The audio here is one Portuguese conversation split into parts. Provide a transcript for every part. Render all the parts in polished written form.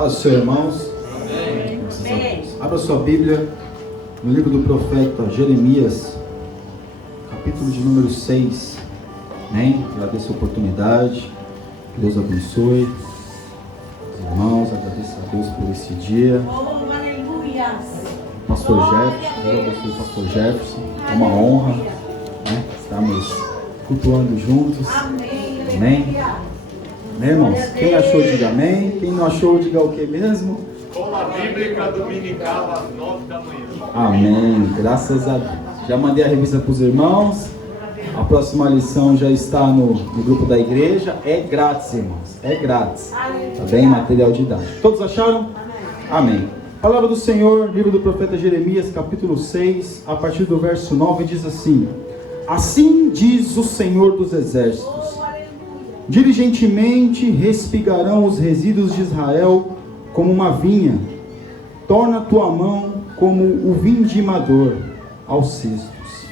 Paz do Senhor, irmãos. Amém. Abra sua Bíblia no livro do profeta Jeremias, capítulo de número 6. Amém? Agradeço a oportunidade. Que Deus abençoe os irmãos. Agradeço a Deus por esse dia. Oh, aleluia. Pastor Jefferson, Deus abençoe o Pastor Jefferson. É uma honra, né, estarmos cultuando juntos. Amém. Amém. Amém, irmãos? Quem achou, diga amém. Quem não achou, diga o que mesmo? Escola Bíblica Dominical às 9 da manhã. Amém. Graças a Deus. Já mandei a revista para os irmãos. A próxima lição já está no grupo da igreja. É grátis, irmãos. É grátis. Tá bem? Material didático. Todos acharam? Amém. Palavra do Senhor, livro do profeta Jeremias, capítulo 6, a partir do verso 9, diz assim: Assim diz o Senhor dos Exércitos: Diligentemente respigarão os resíduos de Israel como uma vinha, torna a tua mão como o vindimador aos cistos.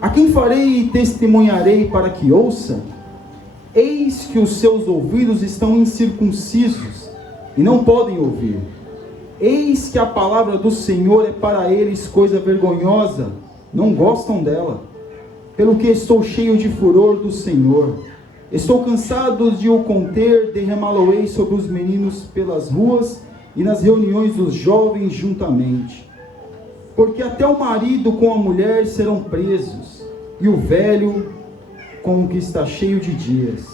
A quem farei e testemunharei para que ouça? Eis que os seus ouvidos estão incircuncisos e não podem ouvir. Eis que a palavra do Senhor é para eles coisa vergonhosa, não gostam dela. Pelo que estou cheio de furor do Senhor. Estou cansado de o conter, derramá-lo-ei sobre os meninos pelas ruas e nas reuniões dos jovens juntamente. Porque até o marido com a mulher serão presos, e o velho com o que está cheio de dias.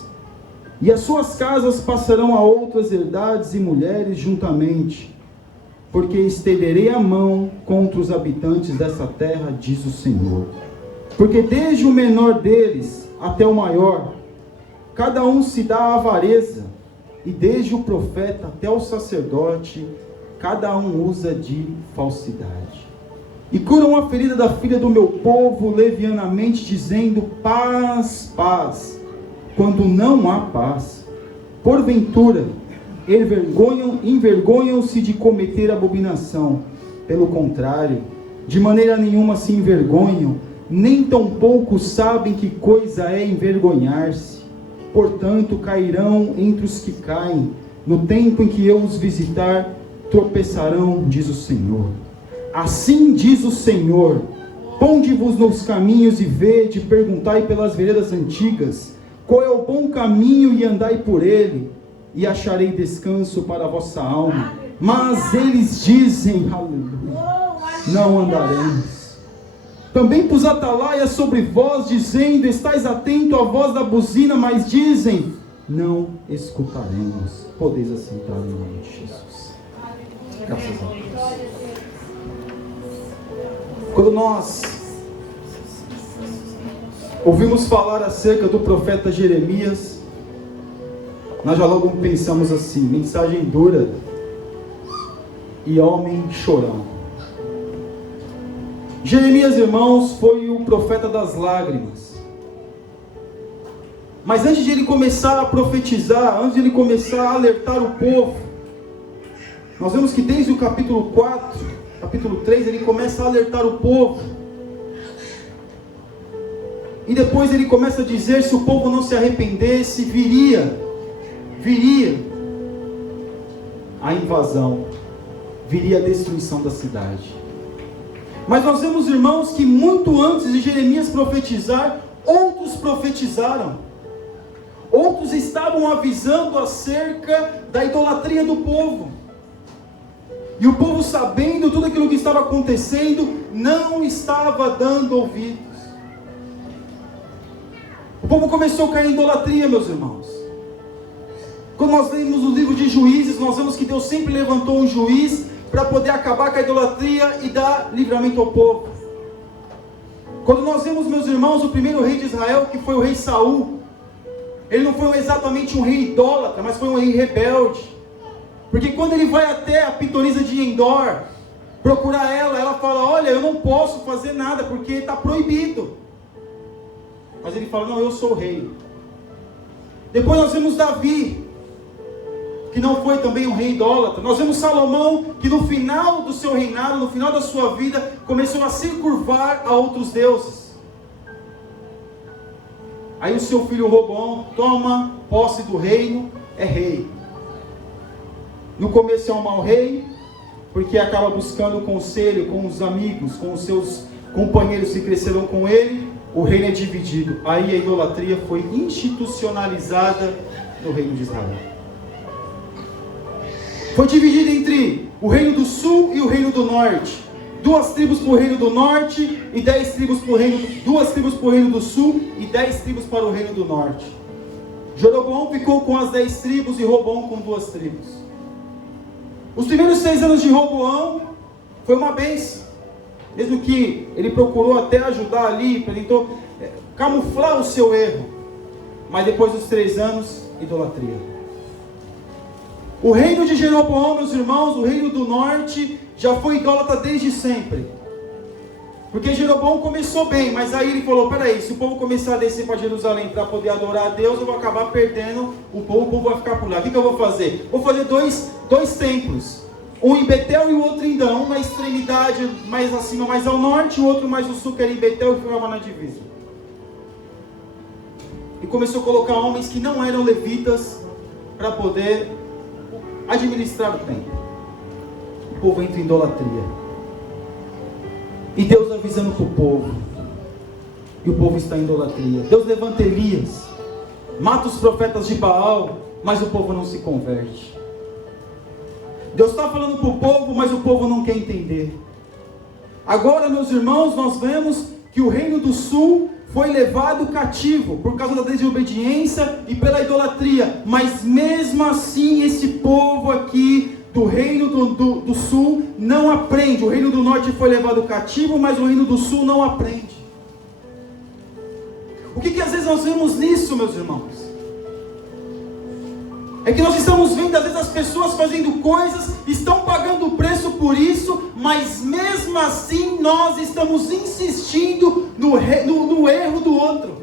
E as suas casas passarão a outras herdades e mulheres juntamente, porque estenderei a mão contra os habitantes dessa terra, diz o Senhor. Porque desde o menor deles até o maior, cada um se dá à avareza, e desde o profeta até o sacerdote, cada um usa de falsidade. E curam a ferida da filha do meu povo levianamente, dizendo: paz, paz, quando não há paz. Porventura, envergonham-se de cometer abominação. Pelo contrário, de maneira nenhuma se envergonham, nem tampouco sabem que coisa é envergonhar-se. Portanto, cairão entre os que caem, no tempo em que eu os visitar, tropeçarão, diz o Senhor. Assim diz o Senhor: ponde-vos nos caminhos e vede, perguntai pelas veredas antigas, qual é o bom caminho, e andai por ele, e acharei descanso para a vossa alma. Mas eles dizem: aleluia, não andaremos. Também pus atalaias sobre vós, dizendo: estais atento à voz da buzina, mas dizem: não escutaremos. Podeis assentar em nome de Jesus. Graças a Deus. Quando nós ouvimos falar acerca do profeta Jeremias, nós já logo pensamos assim: mensagem dura e homem chorão. Jeremias, irmãos, foi o profeta das lágrimas. Mas antes de ele começar a profetizar, antes de ele começar a alertar o povo, nós vemos que desde o capítulo 4, capítulo 3, ele começa a alertar o povo. E depois ele começa a dizer: se o povo não se arrependesse, viria a invasão, viria a destruição da cidade. Mas nós vemos, irmãos, que muito antes de Jeremias profetizar, outros profetizaram. Outros estavam avisando acerca da idolatria do povo. E o povo, sabendo tudo aquilo que estava acontecendo, não estava dando ouvidos. O povo começou a cair em idolatria, meus irmãos. Quando nós lemos o livro de Juízes, nós vemos que Deus sempre levantou um juiz para poder acabar com a idolatria e dar livramento ao povo. Quando nós vemos, meus irmãos, o primeiro rei de Israel, que foi o rei Saul, ele não foi exatamente um rei idólatra, mas foi um rei rebelde. Porque quando ele vai até a pitonisa de Endor procurar ela fala: olha, eu não posso fazer nada porque está proibido. Mas ele fala: não, eu sou o rei. Depois nós vemos Davi, que não foi também um rei idólatra. Nós vemos Salomão, que no final do seu reinado, no final da sua vida, começou a se curvar a outros deuses. Aí o seu filho Roboão toma posse do reino, é rei. No começo é um mau rei, porque acaba buscando conselho com os amigos, com os seus companheiros que cresceram com ele. O reino é dividido. Aí a idolatria foi institucionalizada no reino de Israel. Foi dividido entre o reino do sul e o reino do norte. 2 tribos para o reino do norte e 10 tribos para o reino, 2 tribos para o reino do sul e 10 tribos para o reino do norte. Jeroboão ficou com as 10 tribos e Roboão com 2 tribos. Os primeiros 6 anos de Roboão foi uma bênção, mesmo que ele procurou até ajudar ali, tentou camuflar o seu erro, mas depois dos 3 anos, idolatria. O reino de Jeroboão, meus irmãos, o reino do norte, já foi idólatra desde sempre. Porque Jeroboão começou bem, mas aí ele falou, peraí, se o povo começar a descer para Jerusalém para poder adorar a Deus, eu vou acabar perdendo o povo vai ficar por lá. O que eu vou fazer? Vou fazer dois templos. Um em Betel e o outro em Dan. Um na extremidade mais acima, mais ao norte, o outro mais ao sul, que era em Betel e ficava na divisa. E começou a colocar homens que não eram levitas para poder administrar o templo. O povo entra em idolatria. E Deus avisando para o povo. E o povo está em idolatria. Deus levanta Elias, mata os profetas de Baal, mas o povo não se converte. Deus está falando para o povo, mas o povo não quer entender. Agora, meus irmãos, nós vemos que o reino do sul foi levado cativo por causa da desobediência e pela idolatria. Mas mesmo assim, esse povo aqui do reino do sul não aprende. O reino do norte foi levado cativo, mas o reino do sul não aprende. O que às vezes nós vemos nisso, meus irmãos? É que nós estamos vendo às vezes as pessoas fazendo coisas, estão pagando o preço por isso, mas mesmo assim nós estamos insistindo no erro do outro.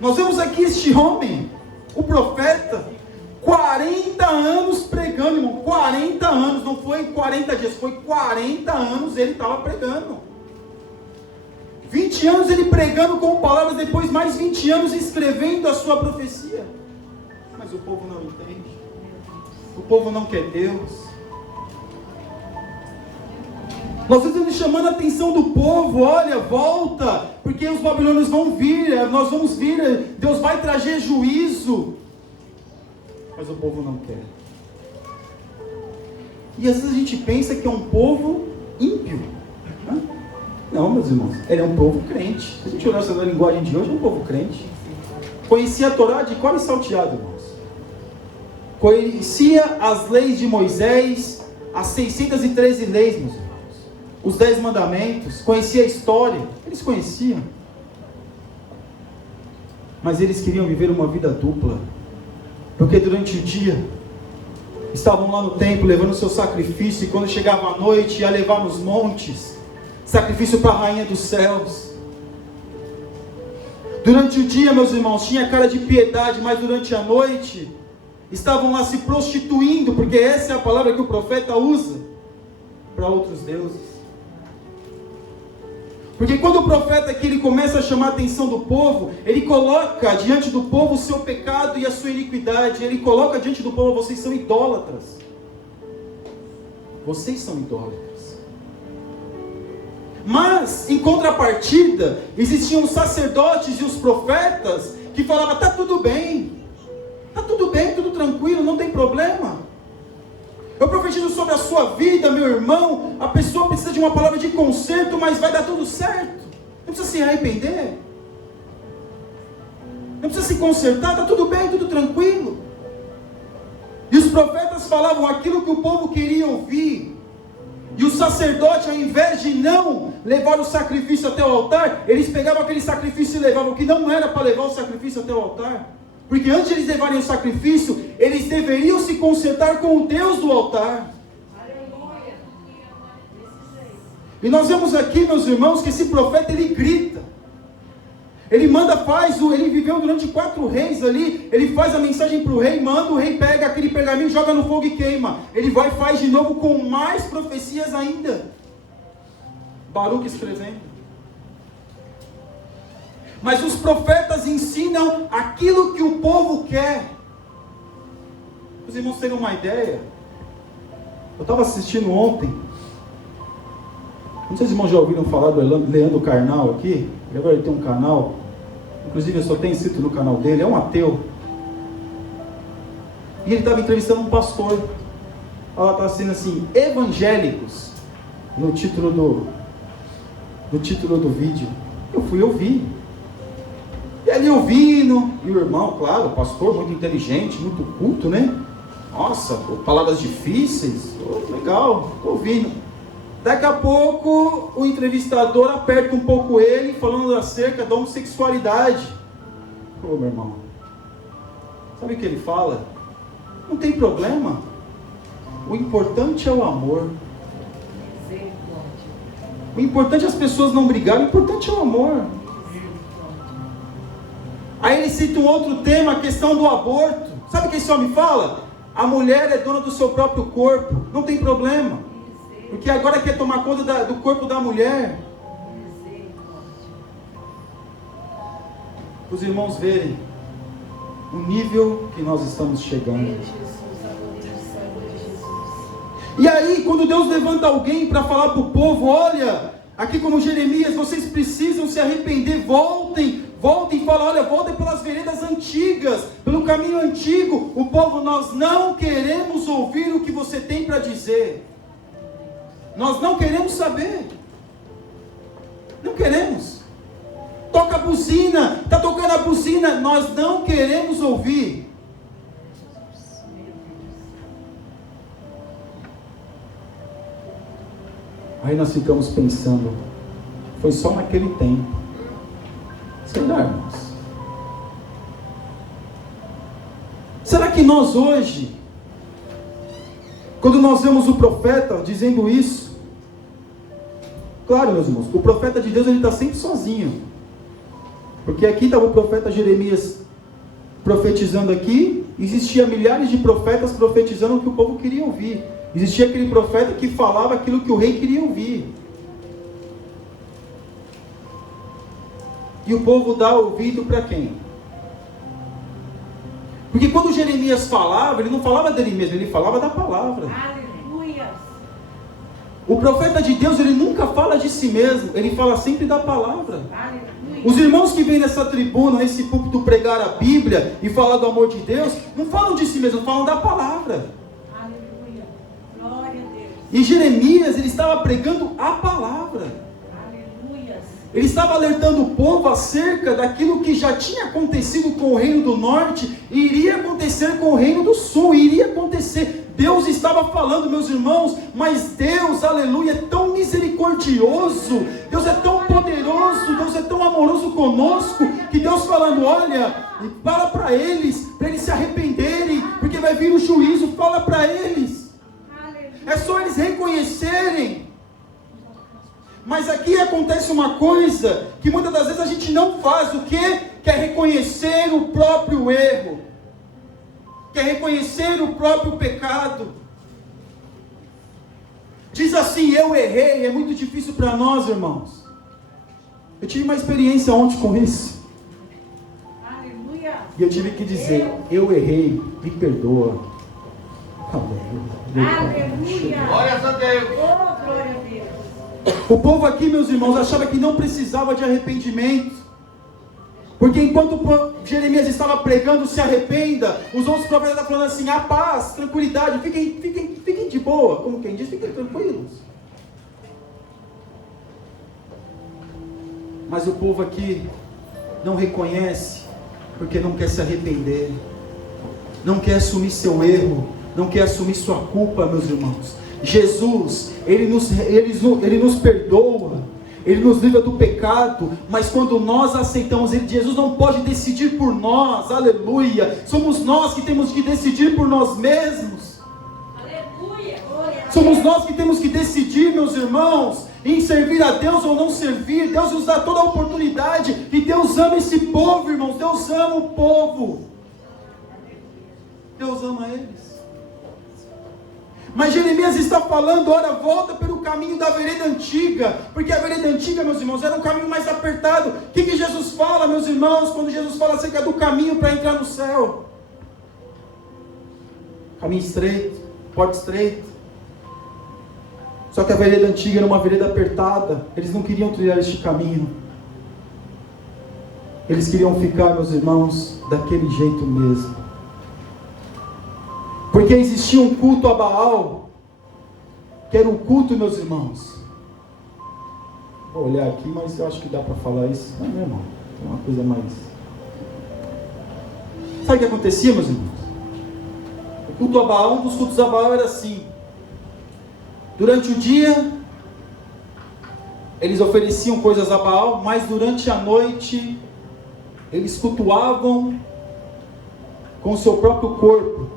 Nós vemos aqui este homem, o profeta, 40 anos pregando, irmão, 40 anos, não foi 40 dias, foi 40 anos ele estava pregando. 20 anos ele pregando com palavras, depois mais 20 anos escrevendo a sua profecia. Mas o povo não entende. O povo não quer Deus. Nós estamos chamando a atenção do povo, olha, volta, porque os babilônios vão vir, nós vamos vir, Deus vai trazer juízo. Mas o povo não quer. E às vezes a gente pensa que é um povo ímpio. Não, meus irmãos, ele é um povo crente. Se a gente olhar essa linguagem de hoje, é um povo crente. Conhecia a Torá de cor e salteado, irmãos. Conhecia as leis de Moisés, as 613 leis, meus irmãos. Os 10 mandamentos, conhecia a história. Eles conheciam. Mas eles queriam viver uma vida dupla. Porque durante o dia, estavam lá no templo levando o seu sacrifício, e quando chegava a noite, ia levar nos montes, sacrifício para a rainha dos céus. Durante o dia, meus irmãos, tinha cara de piedade, mas durante a noite, estavam lá se prostituindo, porque essa é a palavra que o profeta usa, para outros deuses. Porque quando o profeta aqui ele começa a chamar a atenção do povo, ele coloca diante do povo o seu pecado e a sua iniquidade. Ele coloca diante do povo, vocês são idólatras. Vocês são idólatras. Mas, em contrapartida, existiam os sacerdotes e os profetas que falavam, está tudo bem, tudo tranquilo, não tem problema. Eu profetizo sobre a sua vida, meu irmão, a pessoa precisa de uma palavra de conserto, mas vai dar tudo certo. Não precisa se arrepender. Não precisa se consertar, está tudo bem, tudo tranquilo. E os profetas falavam aquilo que o povo queria ouvir. E o sacerdote, ao invés de não levar o sacrifício até o altar, eles pegavam aquele sacrifício e levavam, que não era para levar o sacrifício até o altar. Porque antes de eles levarem o sacrifício, eles deveriam se consertar com o Deus do altar. Aleluia. E nós vemos aqui, meus irmãos, que esse profeta, ele grita. Ele manda, ele viveu durante 4 reis ali, ele faz a mensagem para o rei, manda, o rei pega aquele pergaminho, joga no fogo e queima. Ele vai e faz de novo com mais profecias ainda. Baruque escrevendo. Mas os profetas ensinam aquilo que o povo quer. Os os irmãos terem uma ideia, eu estava assistindo ontem, não sei se os irmãos já ouviram falar do Leandro Carnal aqui. Agora ele tem um canal, inclusive eu só tenho inscrito no canal dele, é um ateu. E ele estava entrevistando um pastor. Ela estava sendo assim, evangélicos, no título do vídeo. Eu fui ouvir. E ali ouvindo, e o irmão, claro, o pastor, muito inteligente, muito culto, né? Nossa, palavras difíceis, legal, estou ouvindo. Daqui a pouco, o entrevistador aperta um pouco ele, falando acerca da homossexualidade. Ô, meu irmão, sabe o que ele fala? Não tem problema. O importante é o amor. O importante é as pessoas não brigarem, o importante é o amor. Aí ele cita um outro tema, a questão do aborto. Sabe o que esse homem fala? A mulher é dona do seu próprio corpo, não tem problema. Porque agora quer tomar conta do corpo da mulher. Para os irmãos verem o nível que nós estamos chegando. E aí, quando Deus levanta alguém para falar para o povo, olha, aqui como Jeremias, vocês precisam se arrepender, voltem e falam, olha, voltem pelas veredas antigas, pelo caminho antigo. O povo, nós não queremos ouvir o que você tem para dizer. Nós não queremos saber. Não queremos. Toca a buzina, está tocando a buzina, nós não queremos ouvir. Aí nós ficamos pensando, foi só naquele tempo. Será, irmãos? Será que nós hoje, quando nós vemos o profeta dizendo isso, claro, meus irmãos, o profeta de Deus, ele está sempre sozinho, porque aqui estava o profeta Jeremias profetizando aqui, existia milhares de profetas profetizando o que o povo queria ouvir. Existia aquele profeta que falava aquilo que o rei queria ouvir. E o povo dá ouvido para quem? Porque quando Jeremias falava, ele não falava dele mesmo, ele falava da palavra. Aleluia. O profeta de Deus, ele nunca fala de si mesmo, ele fala sempre da palavra. Aleluia. Os irmãos que vêm nessa tribuna, nesse púlpito pregar a Bíblia e falar do amor de Deus, não falam de si mesmo, falam da palavra. Glória a Deus. E Jeremias, ele estava pregando a palavra. Aleluia. Ele estava alertando o povo acerca daquilo que já tinha acontecido com o reino do norte e iria acontecer com o reino do sul, iria acontecer. Deus estava falando, meus irmãos, mas Deus, aleluia, é tão misericordioso, Deus é tão poderoso, Deus é tão amoroso conosco, que Deus falando, olha, fala para eles se arrependerem, porque vai vir o juízo, fala para eles. É só eles reconhecerem. Mas aqui acontece uma coisa que muitas das vezes a gente não faz. O quê? Quer reconhecer o próprio erro. Quer reconhecer o próprio pecado. Diz assim, eu errei. É muito difícil para nós, irmãos. Eu tive uma experiência ontem com isso. Aleluia. E eu tive que dizer, eu errei, me perdoa. Aleluia. Glória a Deus. Oh, glória a Deus. O povo aqui, meus irmãos, achava que não precisava de arrependimento. Porque enquanto Jeremias estava pregando, se arrependa, os outros profetas estavam falando assim, a paz, tranquilidade, fiquem de boa, como quem diz, fiquem tranquilos. Mas o povo aqui não reconhece, porque não quer se arrepender, não quer assumir seu erro, não quer assumir sua culpa, meus irmãos. Jesus, Ele nos perdoa, Ele nos livra do pecado, mas quando nós aceitamos Ele, Jesus não pode decidir por nós, aleluia, somos nós que temos que decidir por nós mesmos, Aleluia. somos nós que temos que decidir, meus irmãos, em servir a Deus ou não servir. Deus nos dá toda a oportunidade, e Deus ama esse povo, irmãos, Deus ama o povo, Deus ama eles. Mas Jeremias está falando, olha, volta pelo caminho da vereda antiga, porque a vereda antiga, meus irmãos, era um caminho mais apertado. O que Jesus fala, meus irmãos, quando Jesus fala acerca do caminho para entrar no céu? caminho estreito, porta estreita. Só que a vereda antiga era uma vereda apertada. Eles não queriam trilhar este caminho. Eles queriam ficar, meus irmãos, daquele jeito mesmo. Porque existia um culto a Baal, que era o culto, meus irmãos. Vou olhar aqui, mas eu acho que dá para falar isso. Não, meu irmão, é uma coisa mais... Sabe o que acontecia, meus irmãos? O culto a Baal, um dos cultos a Baal era assim. Durante o dia, eles ofereciam coisas a Baal, mas durante a noite, eles cultuavam com o seu próprio corpo,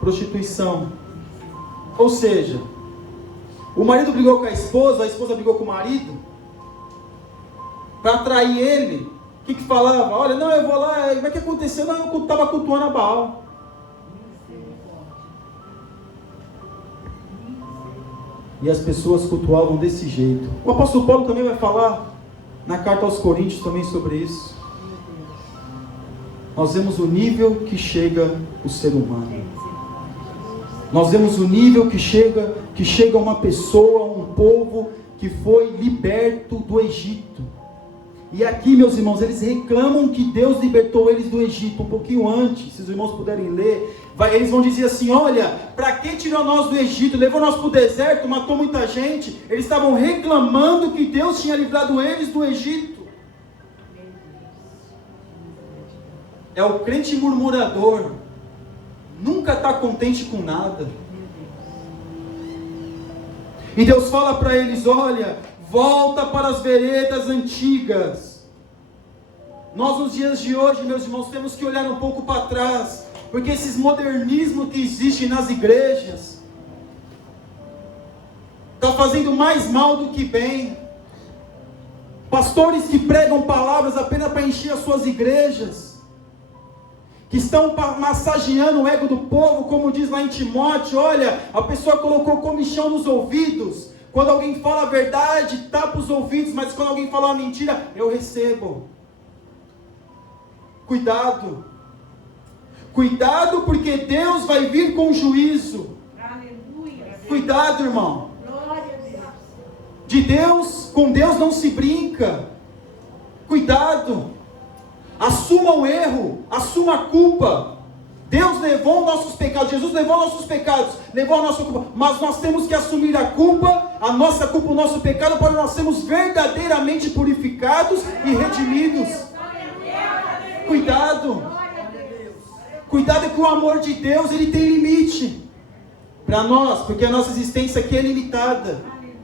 prostituição. Ou seja, o marido brigou com a esposa brigou com o marido, para atrair ele. O que falava? Olha, não, eu vou lá, como é que aconteceu? Não, eu estava cultuando a Baal. E as pessoas cultuavam desse jeito. O apóstolo Paulo também vai falar na carta aos Coríntios também sobre isso. Nós vemos o nível que chega o ser humano. Nós vemos o nível que chega uma pessoa, um povo que foi liberto do Egito. E aqui, meus irmãos, eles reclamam que Deus libertou eles do Egito. Um pouquinho antes, se os irmãos puderem ler, eles vão dizer assim: olha, para que tirou nós do Egito? Levou nós para o deserto, matou muita gente. Eles estavam reclamando que Deus tinha livrado eles do Egito. É o crente murmurador, nunca está contente com nada. E Deus fala para eles: olha, volta para as veredas antigas. Nós nos dias de hoje, meus irmãos, temos que olhar um pouco para trás, porque esses modernismos que existem nas igrejas está fazendo mais mal do que bem. Pastores que pregam palavras apenas para encher as suas igrejas, que estão massageando o ego do povo, como diz lá em Timóteo. Olha, a pessoa colocou comichão nos ouvidos. Quando alguém fala a verdade, tapa os ouvidos, mas quando alguém fala uma mentira, eu recebo. Cuidado. Cuidado, porque Deus vai vir com juízo. Aleluia. Cuidado, irmão. Glória a Deus. De Deus, com Deus não se brinca. Cuidado. Assuma o erro, assuma a culpa. Deus levou nossos pecados, Jesus levou nossos pecados, levou a nossa culpa, mas nós temos que assumir a culpa, a nossa culpa, o nosso pecado, para nós sermos verdadeiramente purificados e redimidos. Cuidado. Cuidado que o amor de Deus, ele tem limite para nós, porque a nossa existência aqui é limitada.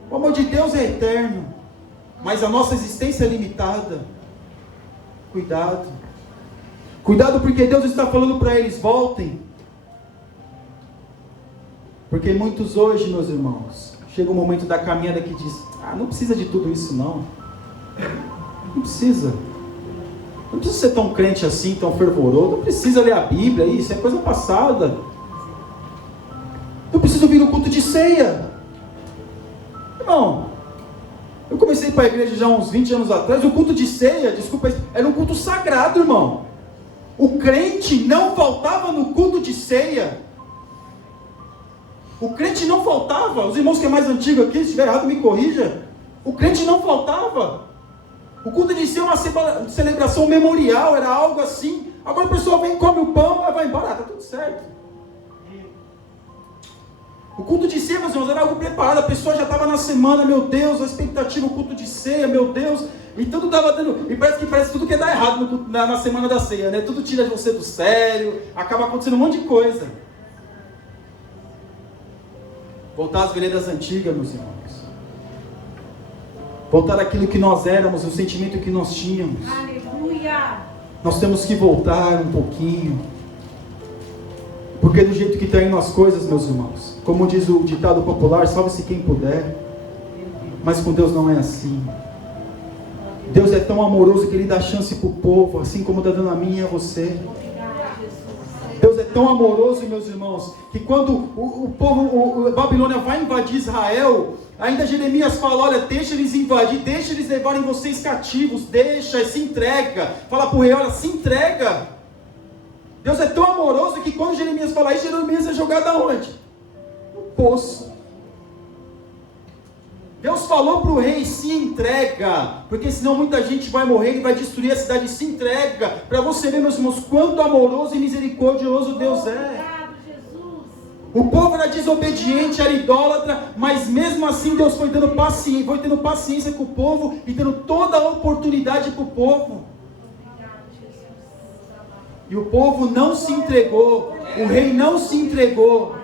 O amor de Deus é eterno, mas a nossa existência é limitada. Cuidado. Cuidado, porque Deus está falando para eles: voltem. Porque muitos hoje, meus irmãos, chega um momento da caminhada que diz: não precisa de tudo isso não. Não precisa. Não precisa ser tão crente assim, tão fervoroso. Não precisa ler a Bíblia, isso é coisa passada. Não precisa vir no culto de ceia. Irmão, eu comecei para a igreja já uns 20 anos atrás. O culto de ceia, desculpa, era um culto sagrado, irmão. O crente não faltava no culto de ceia. O crente não faltava. Os irmãos que é mais antigo aqui, se estiver errado me corrija. O crente não faltava. O culto de ceia é uma celebração memorial, era algo assim. Agora a pessoa vem, come o pão e vai embora, está tudo certo. O culto de ceia, meus irmãos, era algo preparado. A pessoa já estava na semana, meu Deus, a expectativa, o culto de ceia, meu Deus. E tudo estava dando, e parece tudo que dar errado na semana da ceia, né? Tudo tira você do sério, acaba acontecendo um monte de coisa. Voltar às veredas antigas, meus irmãos. Voltar àquilo que nós éramos, o sentimento que nós tínhamos. Aleluia. Nós temos que voltar um pouquinho. Porque do jeito que está indo as coisas, meus irmãos, como diz o ditado popular, salve-se quem puder. Mas com Deus não é assim. Deus é tão amoroso que Ele dá chance para o povo, assim como está dando a mim e a você. Deus é tão amoroso, meus irmãos, que quando o povo, a Babilônia vai invadir Israel, ainda Jeremias fala: olha, deixa eles invadir, deixa eles levarem vocês cativos, deixa, se entrega. Fala para o rei: olha, se entrega. Deus é tão amoroso que quando Jeremias fala isso, Jeremias é jogado aonde? No poço. Deus falou para o rei: se entrega, porque senão muita gente vai morrer e vai destruir a cidade. Se entrega, para você ver, meus irmãos, quanto amoroso e misericordioso Deus é. O povo era desobediente, era idólatra, mas mesmo assim Deus foi tendo paciência com o povo e dando toda a oportunidade para o povo. E o povo não se entregou, o rei não se entregou.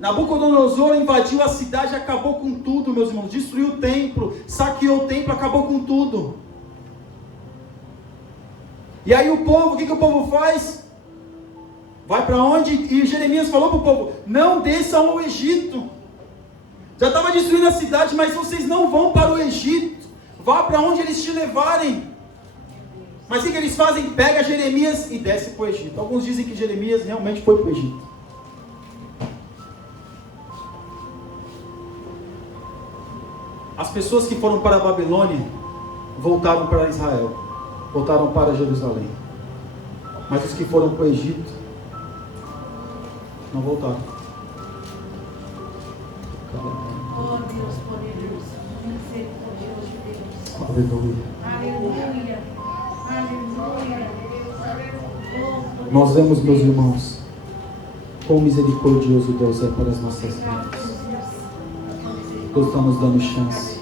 Nabucodonosor invadiu a cidade e acabou com tudo, meus irmãos. Destruiu o templo, saqueou o templo, acabou com tudo. E aí o povo, o que o povo faz? Vai para onde? E Jeremias falou para o povo: não desçam ao Egito. Já estava destruindo a cidade, mas vocês não vão para o Egito. Vá para onde eles te levarem. Mas o que eles fazem? Pega Jeremias e desce para o Egito. Alguns dizem que Jeremias realmente foi para o Egito. As pessoas que foram para a Babilônia voltaram para Israel, voltaram para Jerusalém. Mas os que foram para o Egito não voltaram. Oh Deus poderoso, misericordioso Deus. Aleluia. Aleluia. Aleluia. Nós vemos, meus irmãos, quão misericordioso Deus é para as nossas vidas. Deus está nos dando chance.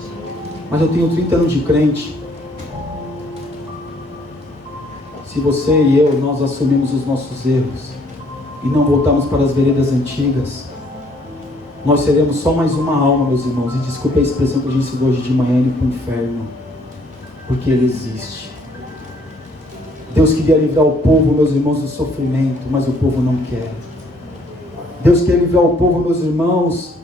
Mas eu tenho 30 anos de crente. Se você e eu, nós assumimos os nossos erros e não voltarmos para as veredas antigas, nós seremos só mais uma alma, meus irmãos. E desculpe a expressão que a gente se hoje de manhã, indo para o inferno, porque ele existe. Deus queria livrar o povo, meus irmãos, do sofrimento, mas o povo não quer. Deus quer livrar o povo, meus irmãos,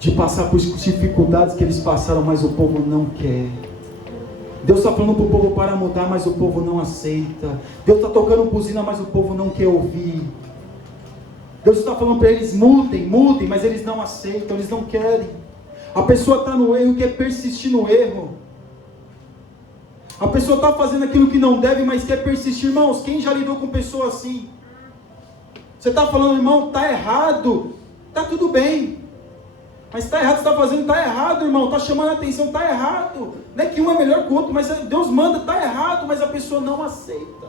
de passar por dificuldades que eles passaram, mas o povo não quer. Deus está falando para o povo para mudar, mas o povo não aceita. Deus está tocando buzina, mas o povo não quer ouvir. Deus está falando para eles: mudem, mas eles não aceitam, eles não querem. A pessoa está no erro, quer persistir no erro. A pessoa está fazendo aquilo que não deve, mas quer persistir. Irmãos, quem já lidou com pessoa assim? Você está falando: irmão, está errado, está tudo bem. Mas está errado, você está fazendo, está errado, irmão, está chamando a atenção, está errado. Não é que um é melhor que o outro, mas Deus manda, está errado, mas a pessoa não aceita.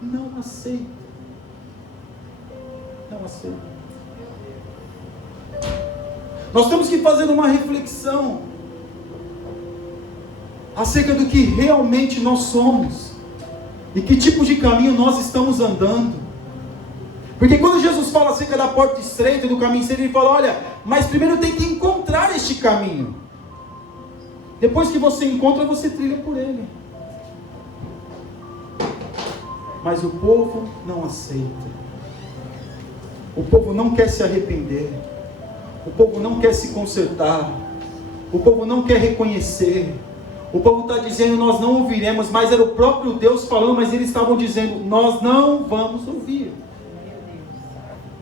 Não aceita. Não aceita. Nós temos que fazer uma reflexão acerca do que realmente nós somos e que tipo de caminho nós estamos andando. Porque quando Jesus fala acerca da porta estreita, do caminho estreito, ele fala: olha, mas primeiro tem que encontrar este caminho. Depois que você encontra, você trilha por ele. Mas o povo não aceita. O povo não quer se arrepender. O povo não quer se consertar. O povo não quer reconhecer. O povo está dizendo: nós não ouviremos. Mas era o próprio Deus falando, mas eles estavam dizendo: nós não vamos ouvir.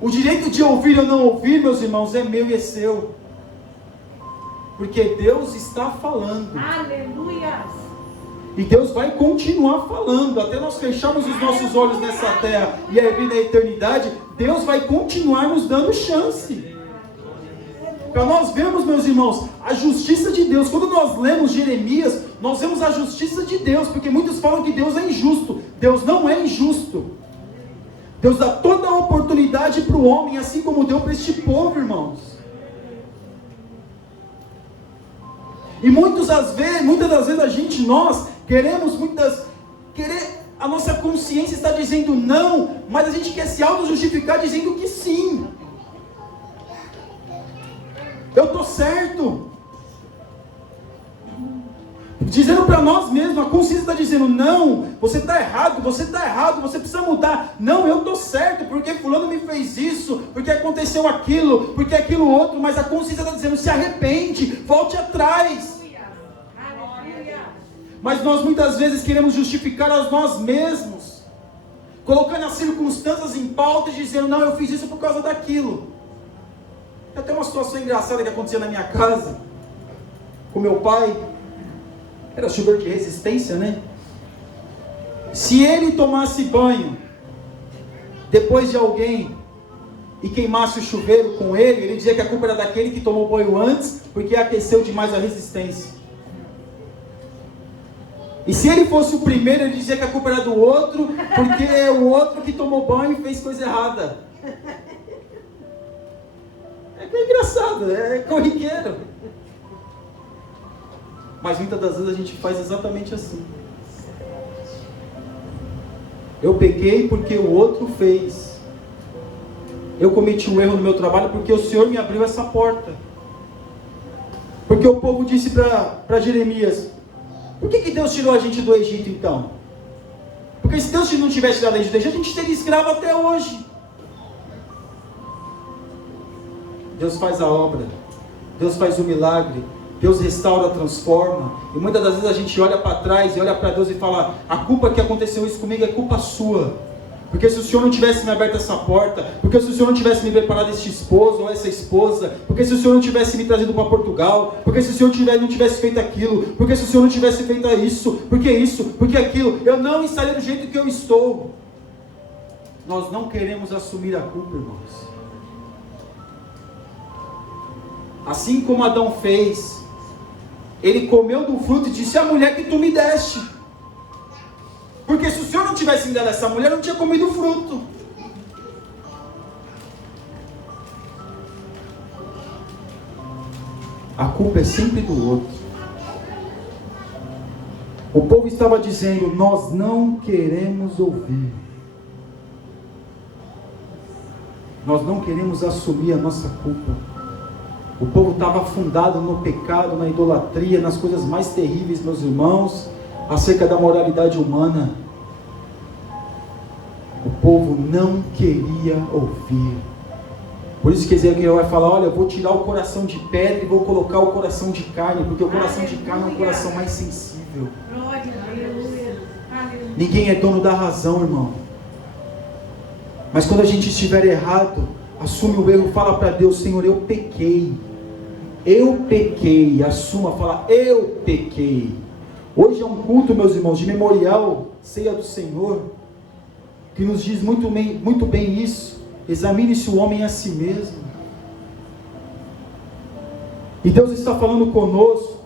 O direito de ouvir ou não ouvir, meus irmãos, é meu e é seu. Porque Deus está falando. Aleluia. E Deus vai continuar falando. Até nós fecharmos os nossos olhos nessa terra e abrir na eternidade, Deus vai continuar nos dando chance. Para nós vermos, meus irmãos, a justiça de Deus. Quando nós lemos Jeremias, nós vemos a justiça de Deus. Porque muitos falam que Deus é injusto. Deus não é injusto. Deus dá toda a oportunidade para o homem, assim como deu para este povo, irmãos. E muitas das vezes nós queremos, a nossa consciência está dizendo não, mas a gente quer se auto-justificar dizendo que sim. Eu estou certo. Dizendo para nós mesmos, a consciência está dizendo: não, você está errado, você precisa mudar. Não, eu estou certo, porque fulano me fez isso, porque aconteceu aquilo, porque aquilo outro. Mas a consciência está dizendo: se arrepende, volte atrás. Mas nós muitas vezes queremos justificar a nós mesmos, colocando as circunstâncias em pauta e dizendo: não, eu fiz isso por causa daquilo. Tem até uma situação engraçada que acontecia na minha casa, com meu pai. Era chuveiro de resistência, né? Se ele tomasse banho depois de alguém e queimasse o chuveiro com ele dizia que a culpa era daquele que tomou banho antes, porque aqueceu demais a resistência. E se ele fosse o primeiro, ele dizia que a culpa era do outro, porque é o outro que tomou banho e fez coisa errada. É engraçado, é corriqueiro. Mas muitas das vezes a gente faz exatamente assim. Eu pequei porque o outro fez. Eu cometi um erro no meu trabalho porque o Senhor me abriu essa porta. Porque o povo disse para Jeremias: por que Deus tirou a gente do Egito então? Porque se Deus não tivesse tirado a gente do Egito, a gente teria escravo até hoje. Deus faz a obra, Deus faz o milagre, Deus restaura, transforma. E muitas das vezes a gente olha para trás e olha para Deus e fala: a culpa que aconteceu isso comigo é culpa sua. Porque se o Senhor não tivesse me aberto essa porta, porque se o Senhor não tivesse me preparado este esposo ou essa esposa, porque se o Senhor não tivesse me trazido para Portugal, porque se o Senhor não tivesse feito aquilo, porque se o Senhor não tivesse feito isso, porque aquilo, eu não estaria do jeito que eu estou. Nós não queremos assumir a culpa, irmãos. Assim como Adão fez, ele comeu do fruto e disse: a mulher que tu me deste. Porque se o Senhor não tivesse me dado essa mulher, eu não tinha comido o fruto. A culpa é sempre do outro. O povo estava dizendo: nós não queremos ouvir. Nós não queremos assumir a nossa culpa. O povo estava afundado no pecado, na idolatria, nas coisas mais terríveis, meus irmãos, acerca da moralidade humana. O povo não queria ouvir. Por isso que Ezequiel vai falar: olha, eu vou tirar o coração de pedra e vou colocar o coração de carne, porque o coração de carne é um coração mais sensível. Ninguém é dono da razão, irmão. Mas quando a gente estiver errado, assume o erro, fala para Deus: Senhor, eu pequei. Eu pequei. Assuma, fala: eu pequei. Hoje é um culto, meus irmãos, de memorial, ceia do Senhor, que nos diz muito bem isso. Examine-se o homem a si mesmo. E Deus está falando conosco.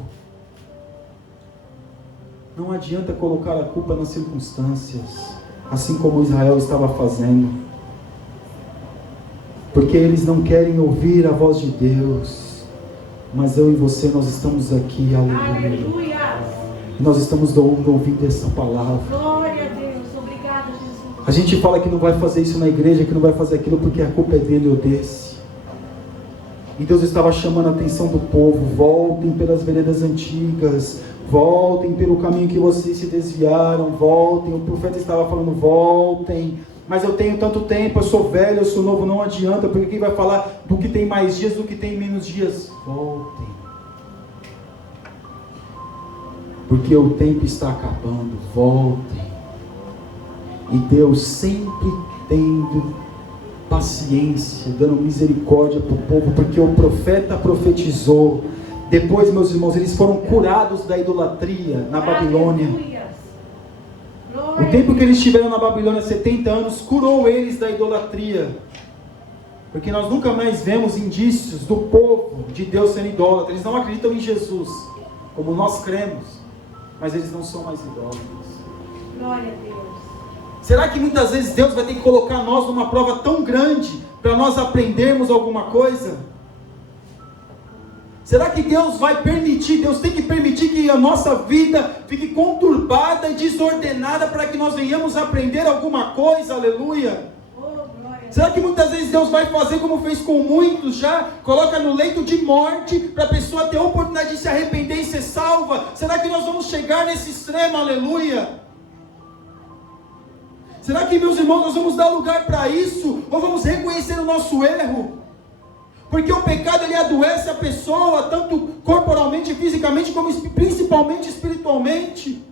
Não adianta colocar a culpa nas circunstâncias, assim como Israel estava fazendo, porque eles não querem ouvir a voz de Deus. Mas eu e você, nós estamos aqui, aleluia. Nós estamos ouvindo essa palavra. Glória a Deus, obrigada, Jesus. A gente fala que não vai fazer isso na igreja, que não vai fazer aquilo porque a culpa é dele ou desse. E Deus estava chamando a atenção do povo: voltem pelas veredas antigas, voltem pelo caminho que vocês se desviaram, voltem. O profeta estava falando: voltem. Mas eu tenho tanto tempo, eu sou velho, eu sou novo, não adianta, porque quem vai falar do que tem mais dias, do que tem menos dias? Voltem. Porque o tempo está acabando, voltem. E Deus sempre tendo paciência, dando misericórdia para o povo, porque o profeta profetizou. Depois, meus irmãos, eles foram curados da idolatria na Babilônia. O tempo que eles estiveram na Babilônia, 70 anos, curou eles da idolatria. Porque nós nunca mais vemos indícios do povo de Deus sendo idólatra. Eles não acreditam em Jesus, como nós cremos, mas eles não são mais idólatras. Glória a Deus. Será que muitas vezes Deus vai ter que colocar nós numa prova tão grande para nós aprendermos alguma coisa? Será que Deus vai permitir, Deus tem que permitir que a nossa vida fique conturbada e desordenada para que nós venhamos aprender alguma coisa? Aleluia! Será que muitas vezes Deus vai fazer como fez com muitos já? Coloca no leito de morte para a pessoa ter a oportunidade de se arrepender e ser salva? Será que nós vamos chegar nesse extremo? Aleluia! Será que, meus irmãos, nós vamos dar lugar para isso? Ou vamos reconhecer o nosso erro? Porque o pecado, ele adoece a pessoa, tanto corporalmente, fisicamente, como principalmente espiritualmente.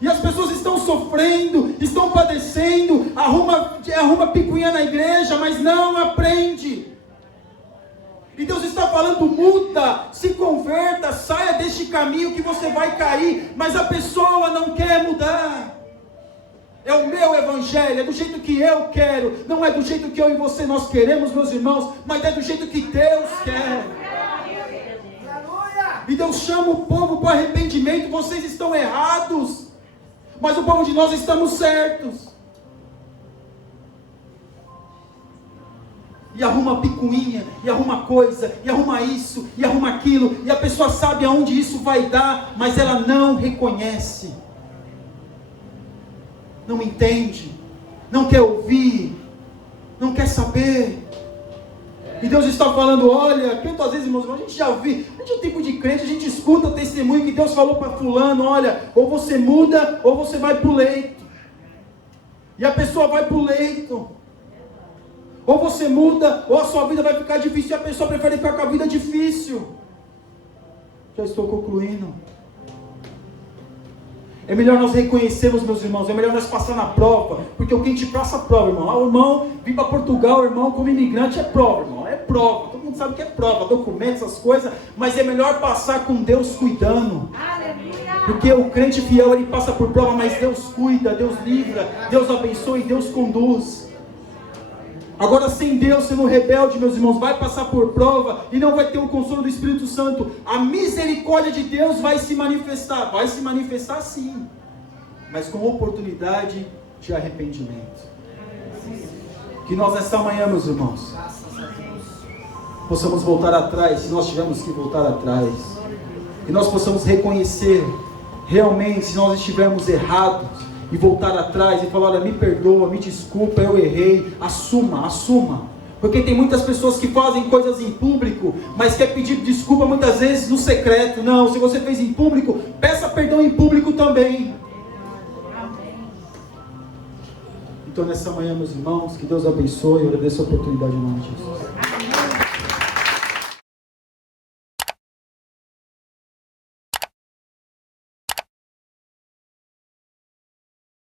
E as pessoas estão sofrendo, estão padecendo, arruma picuinha na igreja, mas não aprende. E Deus está falando, muda, se converta, saia deste caminho que você vai cair. Mas a pessoa não quer mudar. É o meu evangelho, é do jeito que eu quero. Não é do jeito que eu e você nós queremos, meus irmãos, mas é do jeito que Deus quer. E Deus chama o povo para arrependimento. Vocês estão errados, mas o povo de nós estamos certos. E arruma picuinha, e arruma coisa, e arruma isso, e arruma aquilo, e a pessoa sabe aonde isso vai dar, mas ela não reconhece, não entende, não quer ouvir, não quer saber. E Deus está falando, olha, quantas vezes, irmãos, a gente já ouviu, a gente é um tipo de crente, a gente escuta o testemunho que Deus falou para fulano, olha, ou você muda, ou você vai para o leito. E a pessoa vai para o leito. Ou você muda, ou a sua vida vai ficar difícil, e a pessoa prefere ficar com a vida difícil. Já estou concluindo. É melhor nós reconhecermos, meus irmãos, é melhor nós passar na prova, porque o que a gente passa a prova, irmão. O irmão vir para Portugal, irmão, como imigrante é prova, irmão, é prova. Todo mundo sabe que é prova, documentos, essas coisas, mas é melhor passar com Deus cuidando. Porque o crente fiel, ele passa por prova, mas Deus cuida, Deus livra, Deus abençoa e Deus conduz. Agora, sem Deus, sendo rebelde, meus irmãos, vai passar por prova e não vai ter o consolo do Espírito Santo. A misericórdia de Deus vai se manifestar sim, mas com oportunidade de arrependimento. Que nós nesta manhã, meus irmãos, possamos voltar atrás, se nós tivermos que voltar atrás, e nós possamos reconhecer realmente se nós estivermos errados, e voltar atrás e falar, olha, me perdoa, me desculpa, eu errei, assuma, porque tem muitas pessoas que fazem coisas em público, mas quer pedir desculpa muitas vezes no secreto. Não, se você fez em público, peça perdão em público também. Então nessa manhã, meus irmãos, que Deus abençoe, eu agradeço a oportunidade em nome de Jesus.